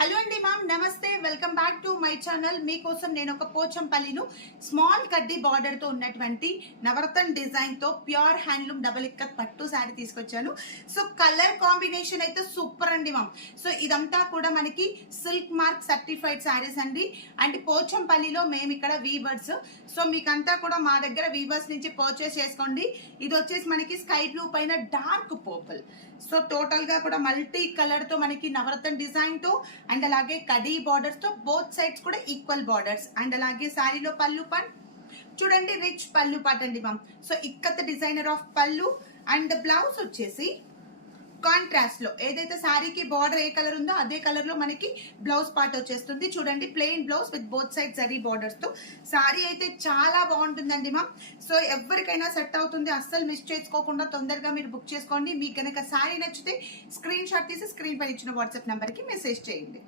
Hello అండి ma'am, నమస్తే. Welcome back to my channel. మీకోసం నేను ఒక పోచంపల్లిను స్మాల్ కడ్డీ బార్డర్ తో ఉన్నటువంటి నవరత్న డిజైన్ తో ప్యూర్ హ్యాండ్లూమ్ డబుల్ ఇక్కత్ పట్టు శారీ తీసుకొచ్చాను. సో కలర్ కాంబినేషన్ అయితే సూపర్ అండి మ్యామ్. సో ఇదంతా కూడా మనకి సిల్క్ మార్క్ సర్టిఫైడ్ శారీస్ అండి. అండ్ పోచంపల్లిలో మేము ఇక్కడ వీవర్స్. సో మీకంతా కూడా మా దగ్గర వీవర్స్ నుంచి పర్చేస్ చేసుకోండి. ఇది వచ్చేసి మనకి స్కై బ్లూ పైన డార్క్ పర్పుల్. సో టోటల్ గా కూడా మల్టీ కలర్ తో మనకి నవరత్న డిజైన్ తో అండ్ అలాగే కడీ బార్డర్స్ తో బోత్ సైడ్స్ కూడా ఈక్వల్ బార్డర్స్ అండ్ అలాగే శారీలో పళ్ళు పాట్ చూడండి, రిచ్ పళ్ళు పాట్ అండి ma'am. So ikat designer of పళ్ళు అండ్ బ్లౌజ్ వచ్చేసి కాంట్రాస్ట్ లో ఏదైతే శారీకి బార్డర్ ఏ కలర్ ఉందో అదే కలర్ లో మనకి బ్లౌజ్ పార్ట్ వచ్చేస్తుంది. చూడండి, plain blouse with both side zari borders తో శారీ అయితే చాలా బాగుంటుందండి మ్యామ్. సో ఎవరికైనా సెట్ అవుతుంది, అస్సలు మిస్ చేసుకోకుండా తొందరగా మీరు బుక్ చేసుకోండి. మీకు కనుక శారీ నచ్చితే స్క్రీన్ షాట్ తీసి స్క్రీన్ పైన ఇచ్చిన వాట్సాప్ నెంబర్ కి మెసేజ్ చేయండి.